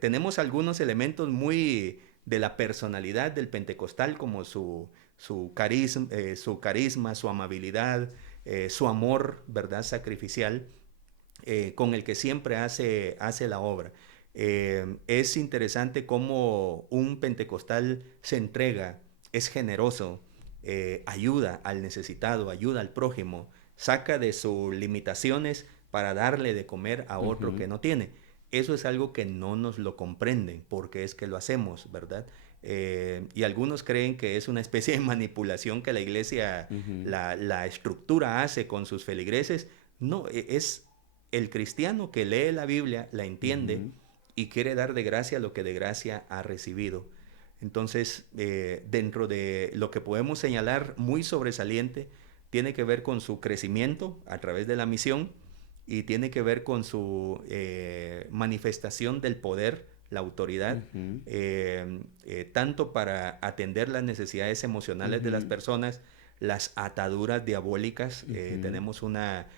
tenemos algunos elementos muy de la personalidad del pentecostal, como su carisma, su amabilidad, su amor, ¿verdad? Sacrificial, con el que siempre hace la obra. Es interesante cómo un pentecostal se entrega, es generoso, ayuda al necesitado, ayuda al prójimo, saca de sus limitaciones para darle de comer a otro que no tiene. Eso es algo que no nos lo comprenden, porque es que lo hacemos, ¿verdad? Y algunos creen que es una especie de manipulación que la iglesia, Ujú. la estructura hace con sus feligreses. No, es el cristiano que lee la Biblia, la entiende Ujú. y quiere dar de gracia lo que de gracia ha recibido. Entonces, dentro de lo que podemos señalar muy sobresaliente, tiene que ver con su crecimiento a través de la misión y tiene que ver con su manifestación del poder, la autoridad, Ujú. tanto para atender las necesidades emocionales de las Ujú. personas, las ataduras diabólicas. Ujú. Tenemos una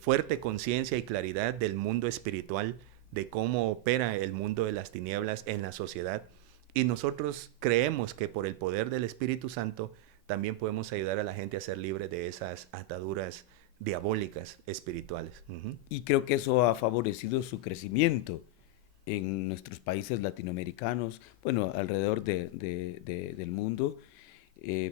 fuerte conciencia y claridad del mundo espiritual, de cómo opera el mundo de las tinieblas en la sociedad. Y nosotros creemos que por el poder del Espíritu Santo también podemos ayudar a la gente a ser libre de esas ataduras diabólicas espirituales. Ujú. Y creo que eso ha favorecido su crecimiento en nuestros países latinoamericanos, bueno, alrededor del mundo,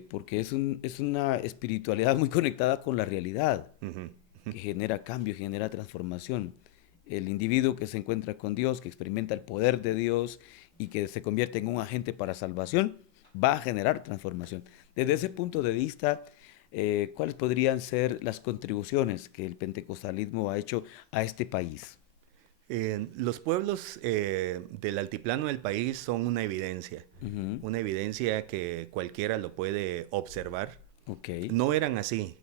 porque es una espiritualidad muy conectada con la realidad, Ujú. que genera cambio, genera transformación. El individuo que se encuentra con Dios, que experimenta el poder de Dios y que se convierte en un agente para salvación, va a generar transformación. Desde ese punto de vista, ¿cuáles podrían ser las contribuciones que el pentecostalismo ha hecho a este país? Los pueblos del altiplano del país son Ujú. una evidencia que cualquiera lo puede observar. Ok. No eran así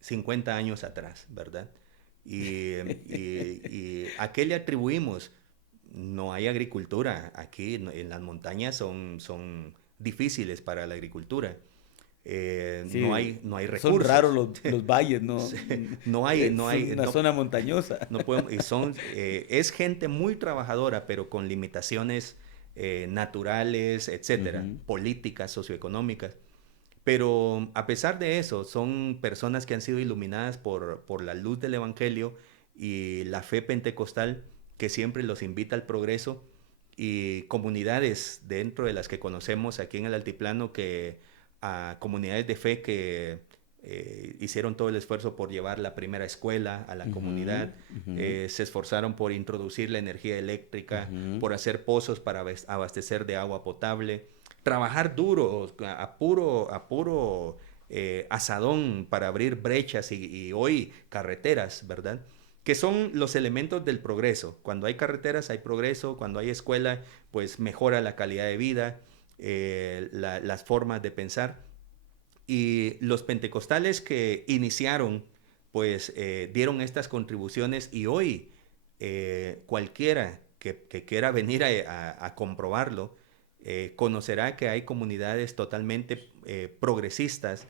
50 años atrás, ¿verdad? Y ¿a qué le atribuimos? No hay agricultura. Aquí en las montañas son difíciles para la agricultura. Sí, No hay son raros recursos. los valles, ¿no? Sí, Es una zona montañosa. no podemos, es gente muy trabajadora, pero con limitaciones naturales, etcétera, Ujú. políticas, socioeconómicas. Pero a pesar de eso, son personas que han sido iluminadas por la luz del Evangelio y la fe pentecostal que siempre los invita al progreso, y comunidades dentro de las que conocemos aquí en el altiplano, que a comunidades de fe que hicieron todo el esfuerzo por llevar la primera escuela a la Ujú. comunidad, Ujú. se esforzaron por introducir la energía eléctrica, Ujú. por hacer pozos para abastecer de agua potable, trabajar duro, a puro asadón para abrir brechas y hoy carreteras, ¿verdad? Que son los elementos del progreso. Cuando hay carreteras hay progreso, cuando hay escuela pues mejora la calidad de vida, las formas de pensar. Y los pentecostales que iniciaron pues dieron estas contribuciones, y hoy cualquiera que quiera venir a comprobarlo, conocerá que hay comunidades totalmente progresistas,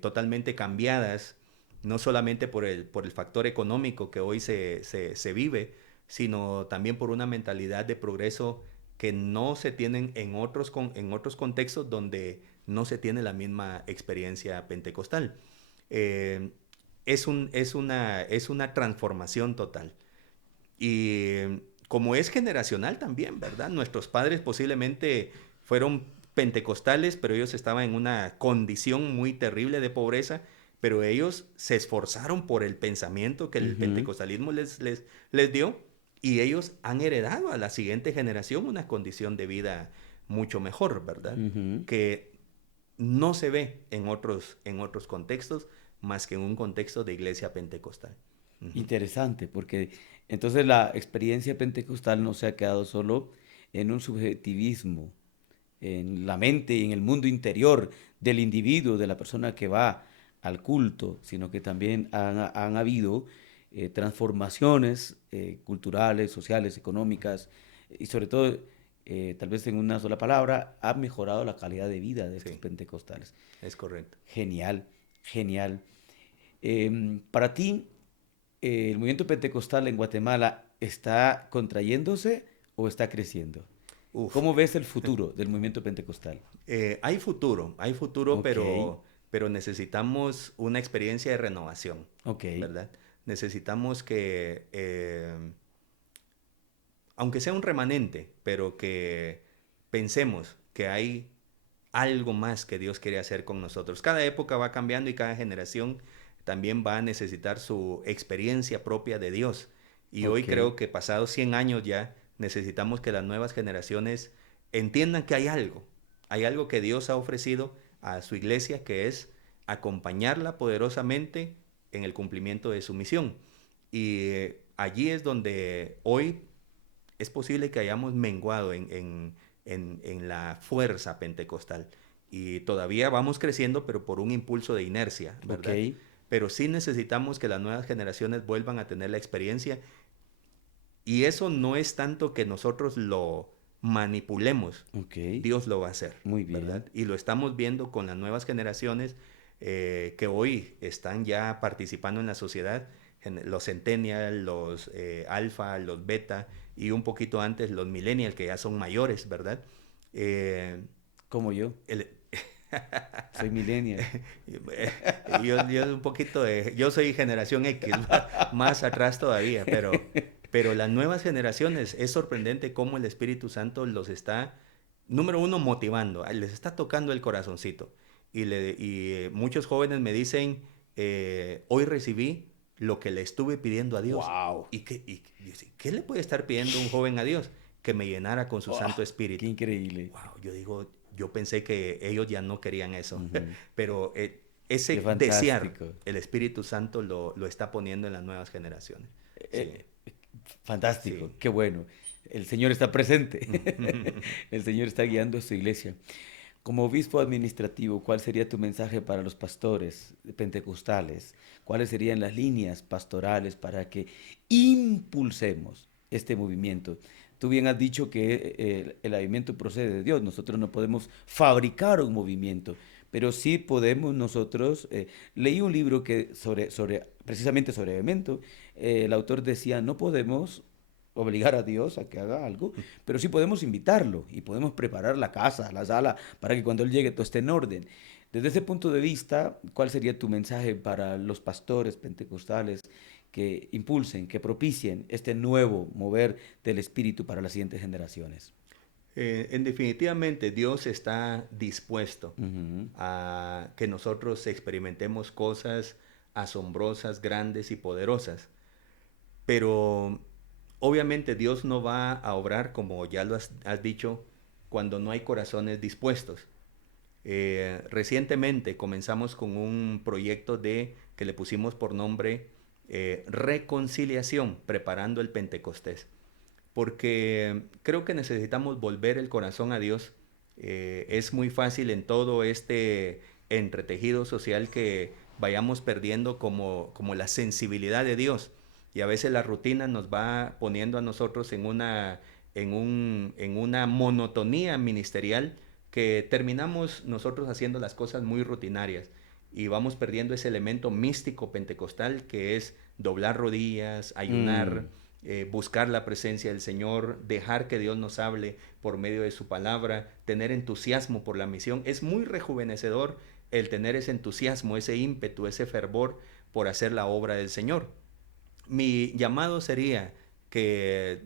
totalmente cambiadas, no solamente por el factor económico que hoy se vive, sino también por una mentalidad de progreso que no se tienen en otros contextos donde no se tiene la misma experiencia pentecostal. Eh, es una transformación total. Y como es generacional también, ¿verdad? Nuestros padres posiblemente fueron pentecostales, pero ellos estaban en una condición muy terrible de pobreza, pero ellos se esforzaron por el pensamiento que el Ujú. pentecostalismo les dio, y ellos han heredado a la siguiente generación una condición de vida mucho mejor, ¿verdad? Ujú. Que no se ve en otros contextos más que en un contexto de iglesia pentecostal. Ujú. Interesante, porque entonces la experiencia pentecostal no se ha quedado solo en un subjetivismo, en la mente y en el mundo interior del individuo, de la persona que va al culto, sino que también han habido transformaciones culturales, sociales, económicas y sobre todo, tal vez en una sola palabra, ha mejorado la calidad de vida de estos Sí, pentecostales. es correcto. Genial, genial. Para ti, ¿el movimiento pentecostal en Guatemala está contrayéndose o está creciendo? Uf, ¿Cómo ves el futuro del movimiento pentecostal? hay futuro, Ok, pero necesitamos una experiencia de renovación, ok, ¿verdad? Necesitamos que, aunque sea un remanente, pero que pensemos que hay algo más que Dios quiere hacer con nosotros. Cada época va cambiando y cada generación también va a necesitar su experiencia propia de Dios. Y hoy ok, creo que pasados 100 años ya necesitamos que las nuevas generaciones entiendan que hay algo que Dios ha ofrecido a su iglesia, que es acompañarla poderosamente en el cumplimiento de su misión. Y allí es donde hoy es posible que hayamos menguado en la fuerza pentecostal. Y todavía vamos creciendo, pero por un impulso de inercia, ok, ¿verdad? Pero sí necesitamos que las nuevas generaciones vuelvan a tener la experiencia. Y eso no es tanto que nosotros lo manipulemos, ok, Dios lo va a hacer, muy ¿verdad? bien. Y lo estamos viendo con las nuevas generaciones que hoy están ya participando en la sociedad, los centennial, los alfa, los beta y un poquito antes los millennial que ya son mayores, ¿verdad? Eh, Como yo, el- soy millennial. yo un poquito yo soy generación X, más atrás todavía, pero las nuevas generaciones es sorprendente cómo el Espíritu Santo los está, número uno, motivando, les está tocando el corazoncito. Y muchos jóvenes me dicen, hoy recibí lo que le estuve pidiendo a Dios. ¡Wow! ¿Qué le puede estar pidiendo un joven a Dios? Que me llenara con su ¡Oh! Santo ¡Qué Espíritu. increíble! Wow, yo digo, yo pensé que ellos ya no querían eso, Ujú. pero ¡Qué ese desear, fantástico! el Espíritu Santo lo está poniendo en las nuevas generaciones. Sí, Eh, Fantástico, sí. qué bueno. El Señor está presente. El Señor está guiando a su iglesia. Como obispo administrativo, ¿cuál sería tu mensaje para los pastores pentecostales? ¿Cuáles serían las líneas pastorales para que impulsemos este movimiento? Tú bien has dicho que el avivamiento procede de Dios. Nosotros no podemos fabricar un movimiento, pero sí podemos nosotros. Leí un libro que precisamente sobre avivamiento. El autor decía, no podemos obligar a Dios a que haga algo, pero sí podemos invitarlo y podemos preparar la casa, la sala, para que cuando Él llegue todo esté en orden. Desde ese punto de vista, ¿cuál sería tu mensaje para los pastores pentecostales que impulsen, que propicien este nuevo mover del Espíritu para las siguientes generaciones? En definitivamente Dios está dispuesto Ujú. a que nosotros experimentemos cosas asombrosas, grandes y poderosas. Pero obviamente Dios no va a obrar, como ya lo has dicho, cuando no hay corazones dispuestos. Recientemente comenzamos con un proyecto que le pusimos por nombre Reconciliación, preparando el Pentecostés. Porque creo que necesitamos volver el corazón a Dios. Es muy fácil en todo este entretejido social que vayamos perdiendo como la sensibilidad de Dios. Y a veces la rutina nos va poniendo a nosotros en una monotonía ministerial que terminamos nosotros haciendo las cosas muy rutinarias y vamos perdiendo ese elemento místico pentecostal que es doblar rodillas, Mm, ayunar, buscar la presencia del Señor, dejar que Dios nos hable por medio de su palabra, tener entusiasmo por la misión. Es muy rejuvenecedor el tener ese entusiasmo, ese ímpetu, ese fervor por hacer la obra del Señor. Mi llamado sería que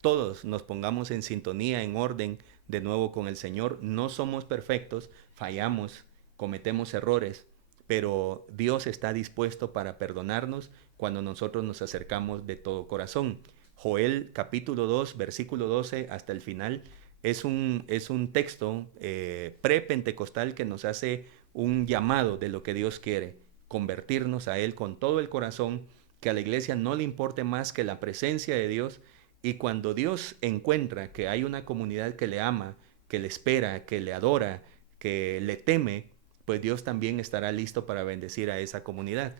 todos nos pongamos en sintonía, en orden de nuevo con el Señor. No somos perfectos, fallamos, cometemos errores, pero Dios está dispuesto para perdonarnos cuando nosotros nos acercamos de todo corazón. Joel capítulo 2, versículo 12 hasta el final, es un texto pre-pentecostal que nos hace un llamado de lo que Dios quiere, convertirnos a Él con todo el corazón, que a la iglesia no le importe más que la presencia de Dios, y cuando Dios encuentra que hay una comunidad que le ama, que le espera, que le adora, que le teme, pues Dios también estará listo para bendecir a esa comunidad.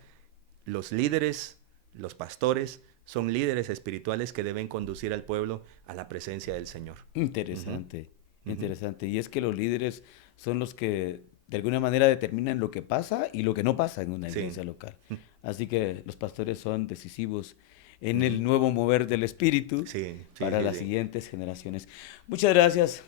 Los líderes, los pastores, son líderes espirituales que deben conducir al pueblo a la presencia del Señor. Ujú, Interesante, ujú. interesante. Y es que los líderes son los que de alguna manera determinan lo que pasa y lo que no pasa en una Sí. iglesia local. Así que los pastores son decisivos en el Ujú. nuevo mover del espíritu Sí, sí, para sí, las sí. siguientes generaciones. Muchas gracias,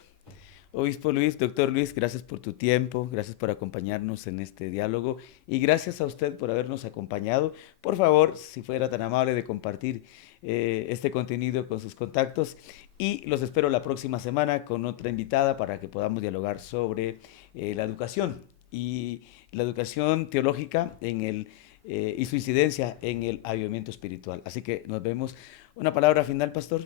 Obispo Luis, doctor Luis, gracias por tu tiempo, gracias por acompañarnos en este diálogo y gracias a usted por habernos acompañado. Por favor, si fuera tan amable de compartir este contenido con sus contactos y los espero la próxima semana con otra invitada para que podamos dialogar sobre la educación y la educación teológica y su incidencia en el avivamiento espiritual. Así que nos vemos. Una palabra final, pastor.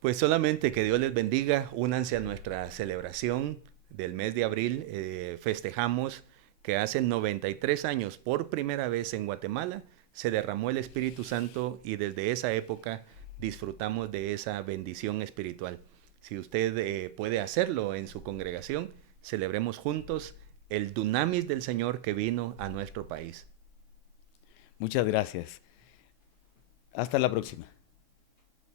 Pues solamente que Dios les bendiga, únanse a nuestra celebración del mes de abril. Festejamos que hace 93 años, por primera vez en Guatemala, se derramó el Espíritu Santo y desde esa época disfrutamos de esa bendición espiritual. Si usted puede hacerlo en su congregación, celebremos juntos el dunamis del Señor que vino a nuestro país. Muchas gracias. Hasta la próxima.